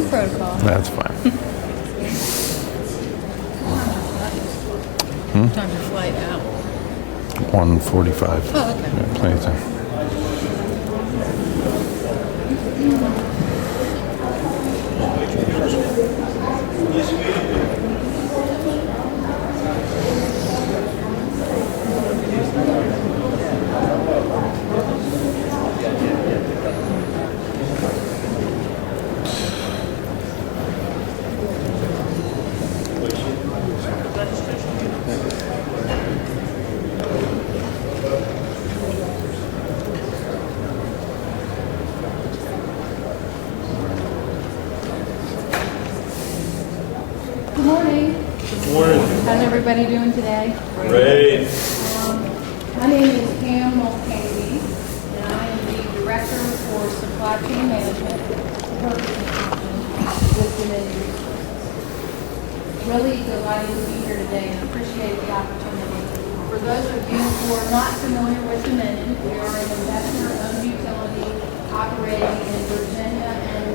Following protocol. That's fine. Time's your flight out. 1:45. Oh, okay. Yeah, plenty of time. Good morning. Good morning. How's everybody doing today? Great. My name is Pam Mulcahy, and I am the Director for Supply Chain Management with Dominion Resources. Really delighted to be here today and appreciate the opportunity. For those of you who are not familiar with Dominion, we are an investor-owned utility operating in Virginia and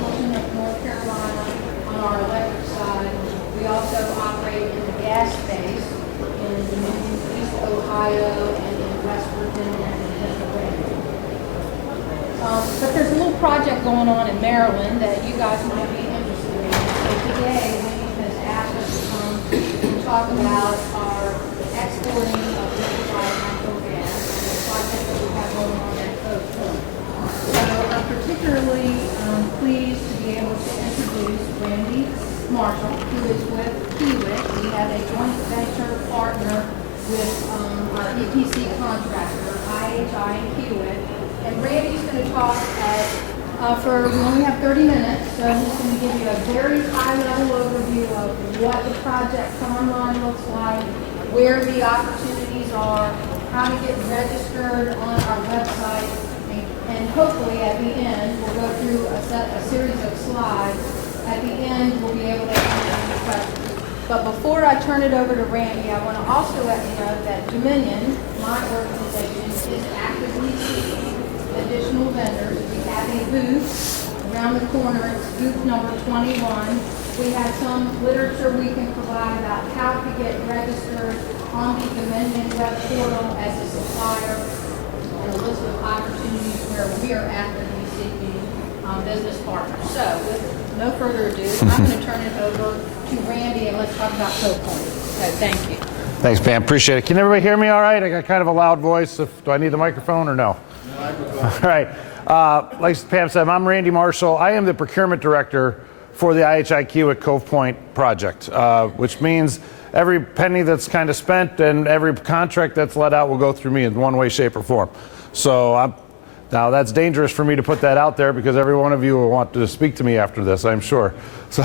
portion of North Carolina on our electric side. We also operate in the gas space in Dominion, East Ohio, and in West Virginia and Pennsylvania. But there's a little project going on in Maryland that you guys might be interested in. So today, Dominion has asked us to come and talk about our exporting of liquefied natural gas and the project that we have going on at Cove. So I'm particularly pleased to be able to introduce Randy Marshall, who is with Kiewit. We have a joint venture partner with our EPC contractor, IHI and Kiewit. And Randy's going to talk we only have 30 minutes, so he's going to give you a very high-level overview of what the project timeline looks like, where the opportunities are, how to get registered on our website, and hopefully at the end, we'll go through a series of slides. At the end, we'll be able to answer any questions. But before I turn it over to Randy, I want to also let you know that Dominion, my organization, is actively seeking additional vendors. We have a booth around the corner. It's booth number 21. We have some literature we can provide about how to get registered on the Dominion web portal as a supplier, and a list of opportunities where we are actively seeking business partners. So with no further ado, I'm going to turn it over to Randy and let's talk about Cove. So thank you. Thanks, Pam. Appreciate it. Can everybody hear me all right? I got kind of a loud voice. Do I need the microphone or no? All right. Like Pam said, I'm Randy Marshall. I am the procurement director for the IHI Kiewit Cove Point project, which means every penny that's kind of spent and every contract that's let out will go through me in one way, shape, or form. So now that's dangerous for me to put that out there because every one of you will want to speak to me after this, I'm sure. So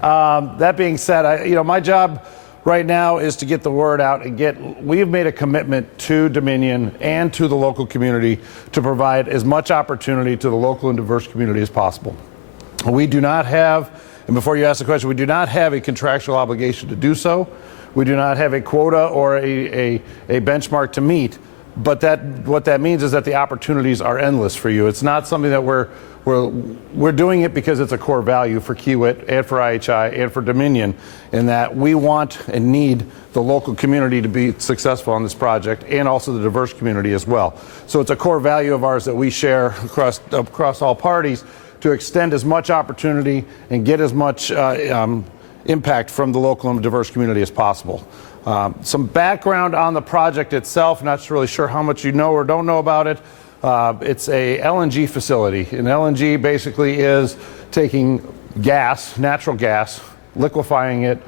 that being said, my job right now is to get the word out and we've made a commitment to Dominion and to the local community to provide as much opportunity to the local and diverse community as possible. We do not have, and before you ask the question, we do not have a contractual obligation to do so. We do not have a quota or a benchmark to meet. But what that means is that the opportunities are endless for you. It's not something that we're doing it because it's a core value for Kiewit and for IHI and for Dominion, in that we want and need the local community to be successful on this project and also the diverse community as well. So it's a core value of ours that we share across all parties to extend as much opportunity and get as much impact from the local and diverse community as possible. Some background on the project itself, not really sure how much you know or don't know about it. It's a LNG facility. And LNG basically is taking gas, natural gas, liquefying it,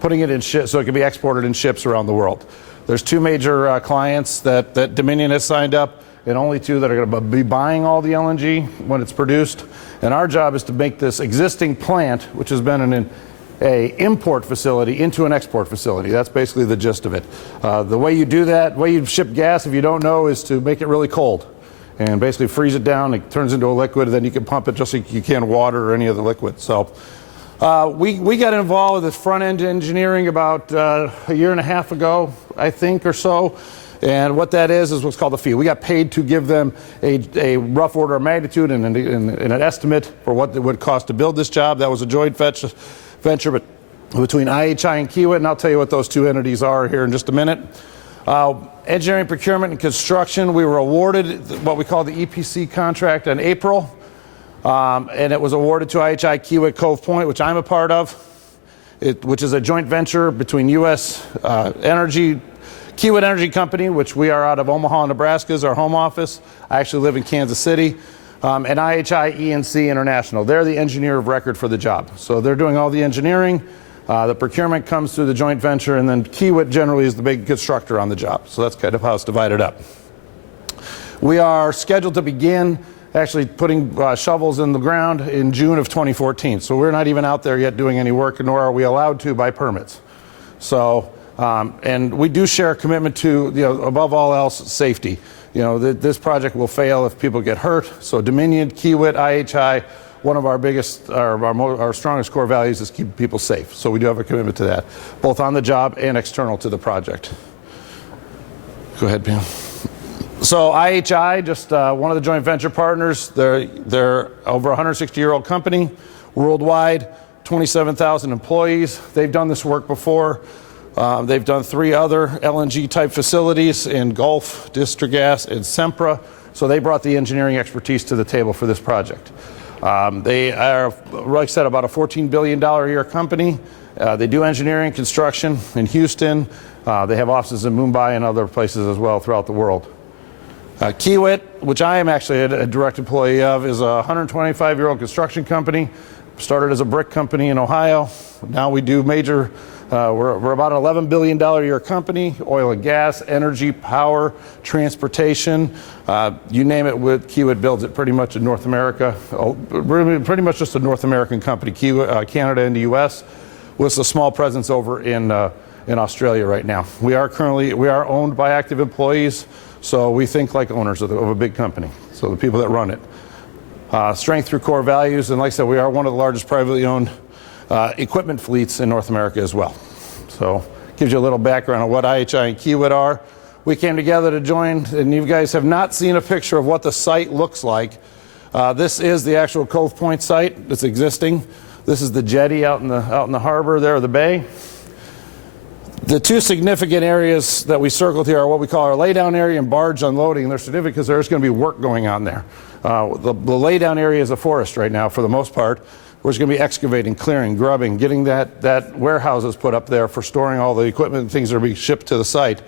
putting it in ships so it can be exported in ships around the world. There's two major clients that Dominion has signed up, and only two that are going to be buying all the LNG when it's produced. And our job is to make this existing plant, which has been an import facility, into an export facility. That's basically the gist of it. The way you do that, the way you ship gas, if you don't know, is to make it really cold and basically freeze it down. It turns into a liquid, and then you can pump it just like you can water or any other liquid. So we got involved with this front-end engineering about a year and a half ago, I think, or so. And what that is what's called a fee. We got paid to give them a rough order of magnitude and an estimate for what it would cost to build this job. That was a joint venture between IHI and Kiewit, and I'll tell you what those two entities are here in just a minute. Engineering, procurement, and construction, we were awarded what we call the EPC contract in April, and it was awarded to IHI Kiewit Cove Point, which I'm a part of, which is a joint venture between U.S. Kiewit Energy Company, which we are out of Omaha, Nebraska, is our home office. I actually live in Kansas City, and IHI E&C International. They're the engineer of record for the job. So they're doing all the engineering. The procurement comes through the joint venture, and then Kiewit generally is the big constructor on the job. So that's kind of how it's divided up. We are scheduled to begin actually putting shovels in the ground in June of 2014. So we're not even out there yet doing any work, nor are we allowed to by permits. So, and we do share a commitment to, above all else, safety. This project will fail if people get hurt. So Dominion, Kiewit, IHI, one of our biggest, our strongest core values is keeping people safe. So we do have a commitment to that, both on the job and external to the project. Go ahead, Pam. So IHI, just one of the joint venture partners, they're over a 160-year-old company worldwide, 27,000 employees. They've done this work before. They've done 3 other LNG type facilities in Gulf, Distrigas, and Sempra. So they brought the engineering expertise to the table for this project. They are, like I said, about a $14 billion a year company. They do engineering, construction in Houston. They have offices in Mumbai and other places as well throughout the world. Kiewit, which I am actually a direct employee of, is a 125-year-old construction company. Started as a brick company in Ohio. Now we do major, we're about an $11 billion a year company, oil and gas, energy, power, transportation, you name it. Kiewit builds it pretty much in North America. Pretty much just a North American company, Canada and the U.S., with a small presence over in Australia right now. We are owned by active employees, so we think like owners of a big company, so the people that run it. Strength through core values, and like I said, we are one of the largest privately owned equipment fleets in North America as well. So gives you a little background on what IHI and Kiewit are. We came together to join, and you guys have not seen a picture of what the site looks like. This is the actual Cove Point site that's existing. This is the jetty out in the harbor there, the bay. The 2 significant areas that we circled here are what we call our laydown area and barge unloading. And they're significant because there's going to be work going on there. The laydown area is a forest right now for the most part. We're just going to be excavating, clearing, grubbing, getting that warehouses put up there for storing all the equipment and things that are being shipped to the site.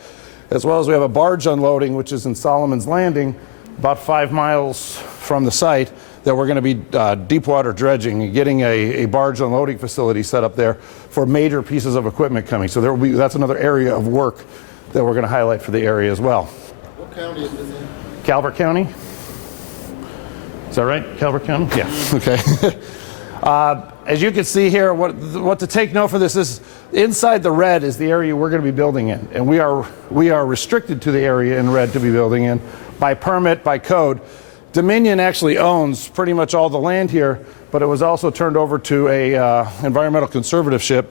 As well as we have a barge unloading, which is in Solomon's Landing, about 5 miles from the site, that we're going to be deep water dredging and getting a barge unloading facility set up there for major pieces of equipment coming. So that's another area of work that we're going to highlight for the area as well. What county is this in? Calvert County. Is that right? Calvert County? Yeah. Okay. As you can see here, what to take note for this is inside the red is the area we're going to be building in, and we are restricted to the area in red to be building in by permit, by code. Dominion actually owns pretty much all the land here, but it was also turned over to a environmental conservatorship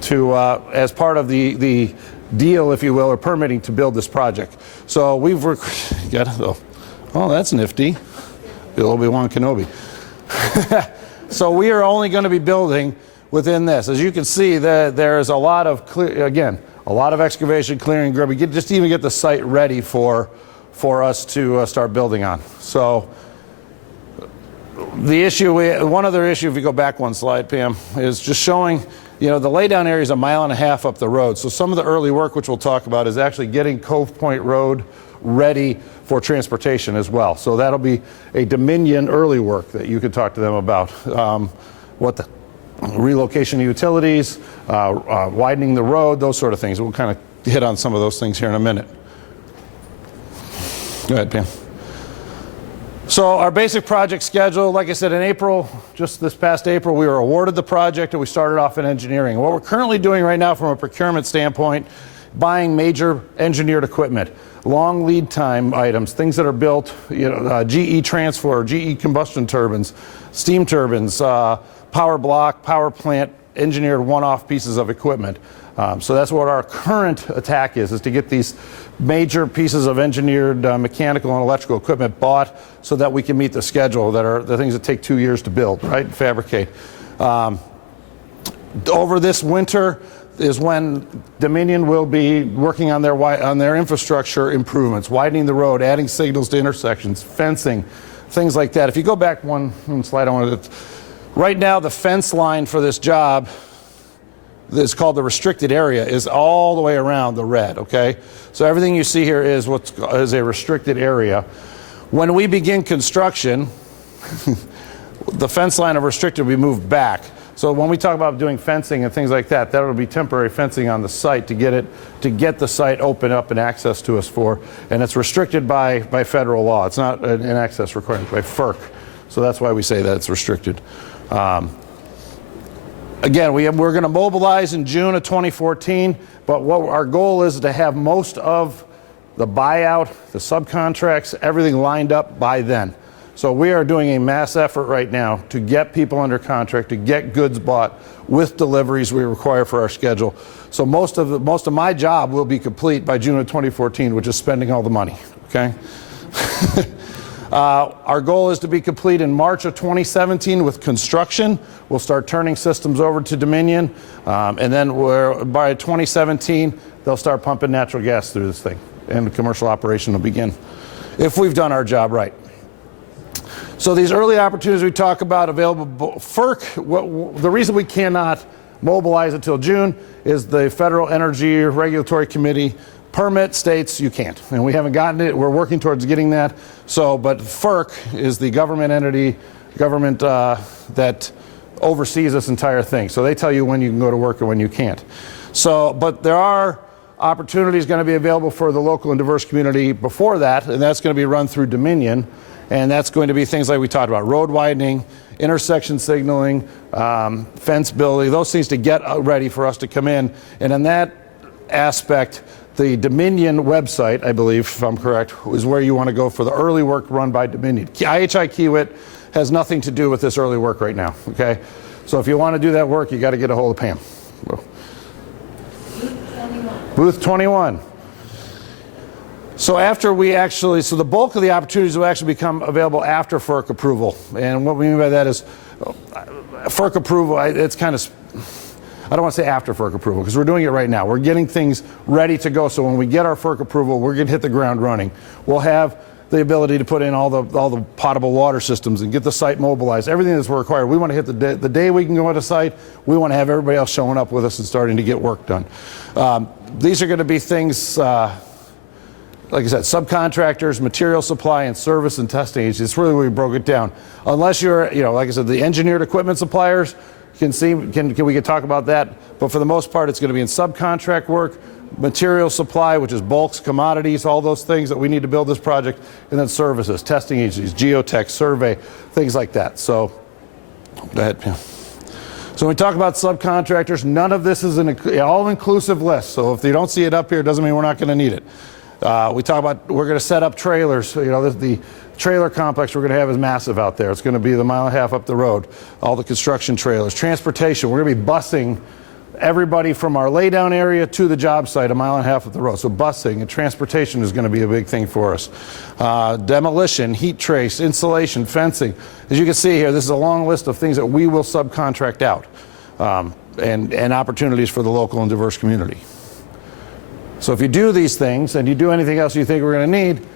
to as part of the deal, if you will, or permitting to build this project. So we've oh, that's nifty. Obi-Wan Kenobi. So we are only going to be building within this. As you can see, there's a lot of a lot of excavation, clearing, grubbing, just to even get the site ready for us to start building on. So the issue, one other issue, if you go back one slide, Pam, is just showing, the laydown area is 1.5 miles up the road. So some of the early work, which we'll talk about, is actually getting Cove Point Road ready for transportation as well. So that'll be a Dominion early work that you could talk to them about. What the relocation of utilities, widening the road, those sort of things. We'll kind of hit on some of those things here in a minute. Go ahead, Pam. So our basic project schedule, like I said, in April, just this past April, we were awarded the project and we started off in engineering. What we're currently doing right now from a procurement standpoint, buying major engineered equipment, long lead time items, things that are built, GE transfer, GE combustion turbines, steam turbines, power block, power plant, engineered one-off pieces of equipment. So that's what our current attack is to get these major pieces of engineered mechanical and electrical equipment bought so that we can meet the schedule that are the things that take 2 years to build, right, fabricate. Over this winter is when Dominion will be working on their infrastructure improvements, widening the road, adding signals to intersections, fencing, things like that. If you go back one slide, right now the fence line for this job is called the restricted area, is all the way around the red, okay? So everything you see here is a restricted area. When we begin construction, the fence line of restricted will be moved back. So when we talk about doing fencing and things like that, that will be temporary fencing on the site to get the site open up and access to us for, and it's restricted by federal law. It's not an access requirement by FERC. So that's why we say that it's restricted. Again, we're going to mobilize in June of 2014, but what our goal is to have most of the buyout, the subcontracts, everything lined up by then. So we are doing a mass effort right now to get people under contract, to get goods bought with deliveries we require for our schedule. So most of my job will be complete by June of 2014, which is spending all the money, okay? Our goal is to be complete in March of 2017 with construction. We'll start turning systems over to Dominion, and then by 2017, they'll start pumping natural gas through this thing, and the commercial operation will begin, if we've done our job right. So these early opportunities we talk about available, FERC, the reason we cannot mobilize until June is the Federal Energy Regulatory Committee permit states you can't, and we haven't gotten it. We're working towards getting that. So, but FERC is the government entity, that oversees this entire thing. So they tell you when you can go to work and when you can't. So, but there are opportunities going to be available for the local and diverse community before that, and that's going to be run through Dominion. And that's going to be things like we talked about, road widening, intersection signaling, fence building, those things to get ready for us to come in. And in that aspect, the Dominion website, I believe, if I'm correct, is where you want to go for the early work run by Dominion. IHI Kiewit has nothing to do with this early work right now, okay? So if you want to do that work, you got to get a hold of Pam. Booth 21. So so the bulk of the opportunities will actually become available after FERC approval. And what we mean by that is FERC approval, it's kind of, I don't want to say after FERC approval, because we're doing it right now. We're getting things ready to go. So when we get our FERC approval, we're going to hit the ground running. We'll have the ability to put in all the potable water systems and get the site mobilized, everything that's required. We want to hit the day we can go on a site, we want to have everybody else showing up with us and starting to get work done. These are going to be things, like I said, subcontractors, material supply, and service and testing agencies. It's really where we broke it down. Unless you're, like I said, the engineered equipment suppliers, we can talk about that. But for the most part, it's going to be in subcontract work, material supply, which is bulks, commodities, all those things that we need to build this project, and then services, testing agencies, geotech, survey, things like that. So, go ahead, Pam. So when we talk about subcontractors, none of this is an all-inclusive list. So if you don't see it up here, it doesn't mean we're not going to need it. We talk about we're going to set up trailers. The trailer complex we're going to have is massive out there. It's going to be the 1.5 miles up the road. All the construction trailers, transportation. We're going to be busing everybody from our laydown area to the job site 1.5 miles up the road. So busing and transportation is going to be a big thing for us. Demolition, heat trace, insulation, fencing. As you can see here, this is a long list of things that we will subcontract out, and opportunities for the local and diverse community. So if you do these things and you do anything else you think we're going to need,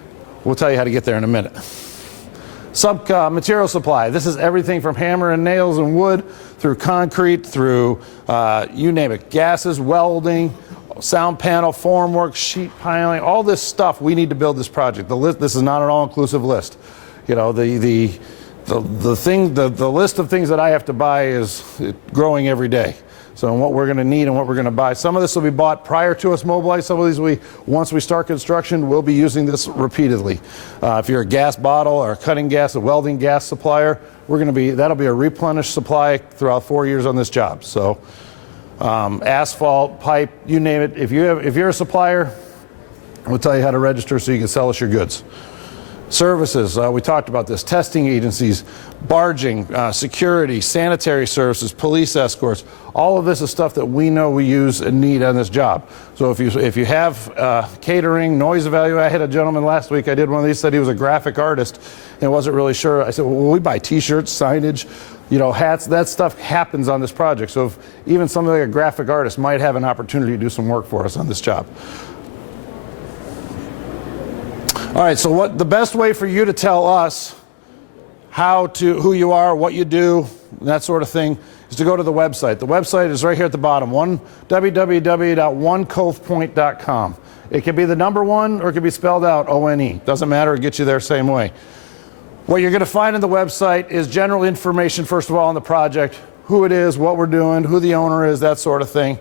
we'll tell you how to get there in a minute. Material supply. This is everything from hammer and nails and wood through concrete, through you name it, gases, welding, sound panel, formwork, sheet piling, all this stuff we need to build this project. This is not an all-inclusive list. The list of things that I have to buy is growing every day. So what we're going to need and what we're going to buy. Some of this will be bought prior to us mobilizing. Some of these once we start construction, we'll be using this repeatedly. If you're a gas bottle or a cutting gas, a welding gas supplier, that'll be a replenished supply throughout 4 years on this job. So asphalt, pipe, you name it. If you're a supplier, we'll tell you how to register so you can sell us your goods. Services, we talked about this, testing agencies, barging, security, sanitary services, police escorts. All of this is stuff that we know we use and need on this job. So if you have catering, noise evaluation, I had a gentleman last week, I did one of these, said he was a graphic artist and wasn't really sure. I said, well, we buy t-shirts, signage, hats, that stuff happens on this project. So if even something like a graphic artist might have an opportunity to do some work for us on this job. All right, so the best way for you to tell us who you are, what you do, that sort of thing, is to go to the website. The website is right here at the bottom, www.onecovepoint.com. It can be the number one or it can be spelled out O-N-E. Doesn't matter, it gets you there same way. What you're going to find on the website is general information, first of all, on the project, who it is, what we're doing, who the owner is, that sort of thing.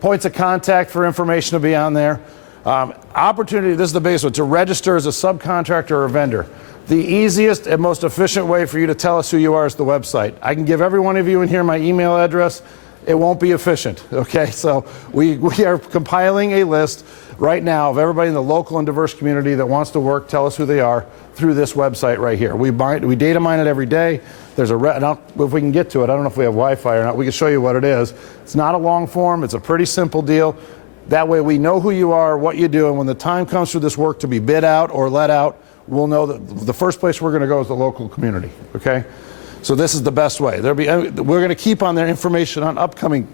Points of contact for information to be on there. Opportunity, this is the biggest one, to register as a subcontractor or a vendor. The easiest and most efficient way for you to tell us who you are is the website. I can give every one of you in here my email address. It won't be efficient, okay? So we are compiling a list right now of everybody in the local and diverse community that wants to work, tell us who they are, through this website right here. We data mine it every day. There's if we can get to it, I don't know if we have Wi-Fi or not, we can show you what it is. It's not a long form, it's a pretty simple deal. That way we know who you are, what you do, and when the time comes for this work to be bid out or let out, we'll know that the first place we're going to go is the local community, okay? So this is the best way. We're going to keep on their information on upcoming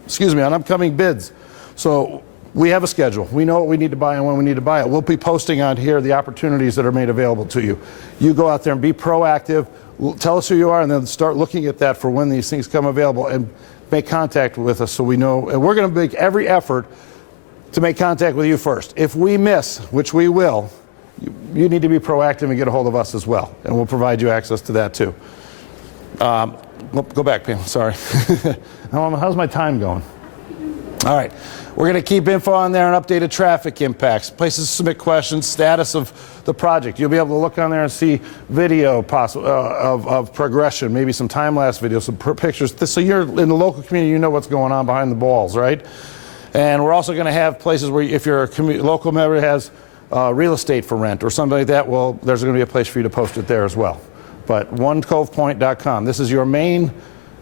bids. So we have a schedule. We know what we need to buy and when we need to buy it. We'll be posting on here the opportunities that are made available to you. You go out there and be proactive, tell us who you are, and then start looking at that for when these things come available and make contact with us so we know. And we're going to make every effort to make contact with you first. If we miss, which we will, you need to be proactive and get a hold of us as well, and we'll provide you access to that too. Go back, Pam, sorry. How's my time going? All right, we're going to keep info on there and updated traffic impacts, places to submit questions, status of the project. You'll be able to look on there and see video of progression, maybe some time-lapse videos, some pictures. So you're in the local community, you know what's going on behind the balls, right? And we're also going to have places where if you're a local member has real estate for rent or something like that, well, there's going to be a place for you to post it there as well. But onecovepoint.com, this is your main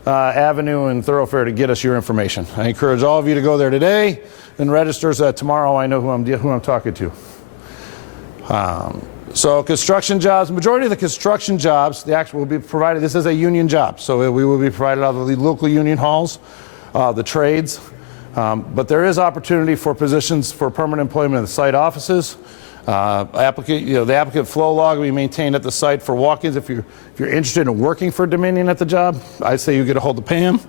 avenue and thoroughfare to get us your information. I encourage all of you to go there today and register so that tomorrow I know who I'm talking to. So construction jobs, majority of the construction jobs, the actual will be provided, this is a union job, so we will be provided out of the local union halls, the trades. But there is opportunity for positions for permanent employment in the site offices. The applicant flow log we maintain at the site for walk-ins. If you're interested in working for Dominion at the job, I'd say you get a hold of Pam,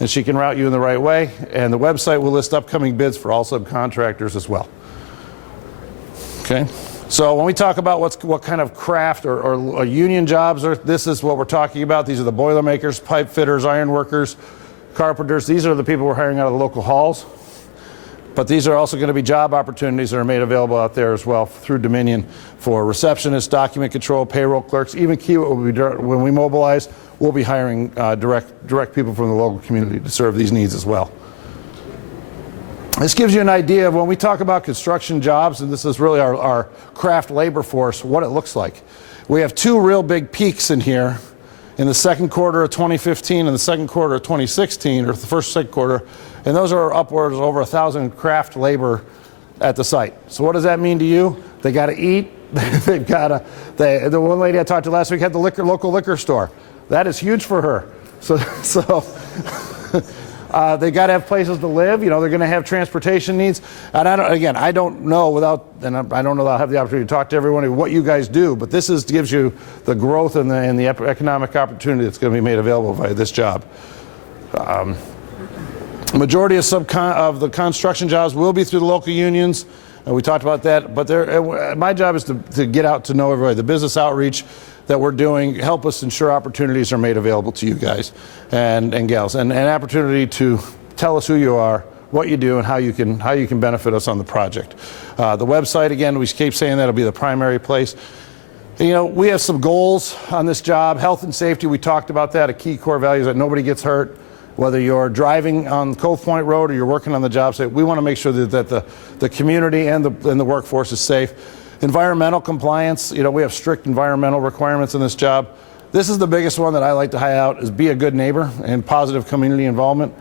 and she can route you in the right way. And the website will list upcoming bids for all subcontractors as well. Okay. So when we talk about what kind of craft or union jobs this is what we're talking about. These are the boilermakers, pipe fitters, iron workers, carpenters. These are the people we're hiring out of the local halls. But these are also going to be job opportunities that are made available out there as well through Dominion for receptionists, document control, payroll clerks, even when we mobilize, we'll be hiring direct people from the local community to serve these needs as well. This gives you an idea of when we talk about construction jobs, and this is really our craft labor force, what it looks like. We have two real big peaks in here in the second quarter of 2015 and the second quarter of 2016, or the second quarter, and those are upwards of over 1,000 craft labor at the site. So what does that mean to you? They got to eat. They've got to. The one lady I talked to last week had the local liquor store. That is huge for her. So they got to have places to live. They're going to have transportation needs. And I don't know without I'll have the opportunity to talk to everyone what you guys do. But this gives you the growth and the economic opportunity that's going to be made available by this job. The majority of the construction jobs will be through the local unions. We talked about that, but my job is to get out to know everybody. The business outreach that we're doing help us ensure opportunities are made available to you guys and gals, and an opportunity to tell us who you are, what you do, and how you can benefit us on the project. The website, again, we keep saying that'll be the primary place. We have some goals on this job. Health and safety, we talked about that. A key core value is that nobody gets hurt. Whether you're driving on Cove Point Road or you're working on the job site, we want to make sure that the community and the workforce is safe. Environmental compliance, you know, we have strict environmental requirements in this job. This is the biggest one that I like to highlight is be a good neighbor and positive community involvement.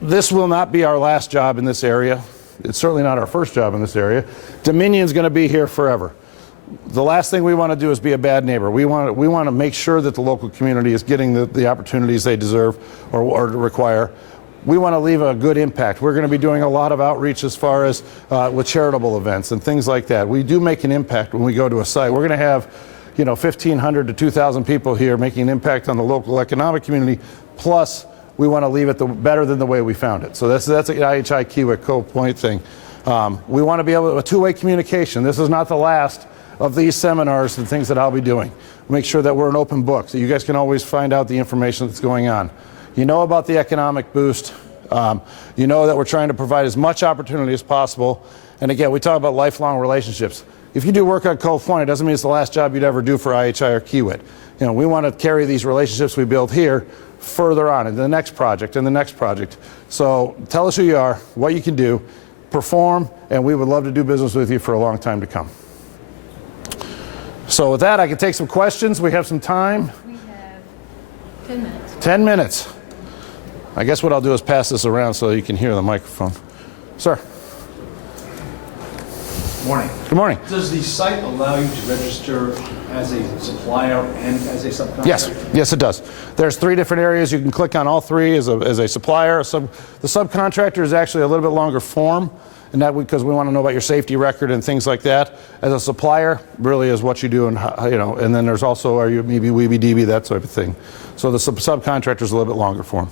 This will not be our last job in this area. It's certainly not our first job in this area. Dominion's going to be here forever. The last thing we want to do is be a bad neighbor. We want to make sure that the local community is getting the opportunities they deserve or require. We want to leave a good impact. We're going to be doing a lot of outreach as far as with charitable events and things like that. We do make an impact when we go to a site. We're going to have, you know, 1,500 to 2,000 people here making an impact on the local economic community. Plus, we want to leave it better than the way we found it. So that's an IHI Kiewit Cove Point thing. We want to be able to a two-way communication. This is not the last of these seminars and things that I'll be doing. Make sure that we're an open book, so you guys can always find out the information that's going on. You know about the economic boost. You know that we're trying to provide as much opportunity as possible. And again, we talk about lifelong relationships. If you do work on Cove Point, it doesn't mean it's the last job you'd ever do for IHI or Kiewit. You know, we want to carry these relationships we build here further on into the next project and the next project. So tell us who you are, what you can do, perform, and we would love to do business with you for a long time to come. So with that, I can take some questions. We have some time. We have 10 minutes. 10 minutes. I guess what I'll do is pass this around so you can hear the microphone. Sir. Morning. Good morning. Does the site allow you to register as a supplier and as a subcontractor? Yes, it does. There's 3 different areas. You can click on all 3 as a supplier. The subcontractor is actually a little bit longer form, and that because we want to know about your safety record and things like that. As a supplier, really is what you do, and you know. And then there's also are you maybe weeby DB, that type of thing. So the subcontractor is a little bit longer form.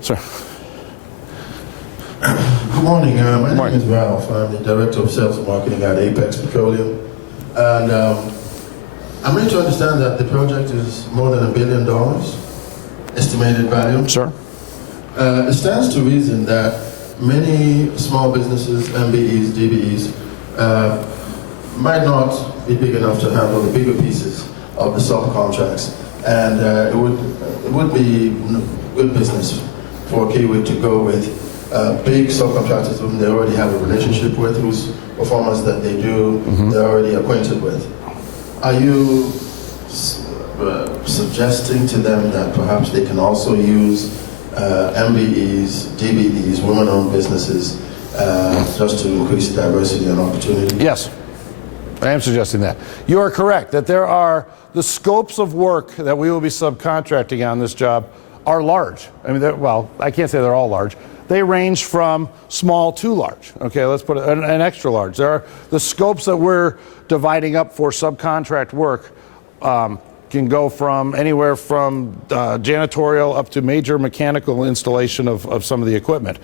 Sir. Good morning. My name is Ralph. I'm the Director of Sales and Marketing at Apex Petroleum. And I'm ready to understand that the project is more than $1 billion estimated value. Sure. It stands to reason that many small businesses, MBEs, DBEs, might not be big enough to handle the bigger pieces of the subcontracts. And it would be good business for Kiewit to go with big subcontractors whom they already have a relationship with, whose performance that they do, they're already acquainted with. Are you suggesting to them that perhaps they can also use MBEs, DBEs, women-owned businesses, just to increase diversity and opportunity? Yes, I am suggesting that. You are correct that there are the scopes of work that we will be subcontracting on this job are large. I mean, well, I can't say they're all large. They range from small to large. Okay, let's put it an extra large. There are the scopes that we're dividing up for subcontract work can go from anywhere from janitorial up to major mechanical installation of some of the equipment.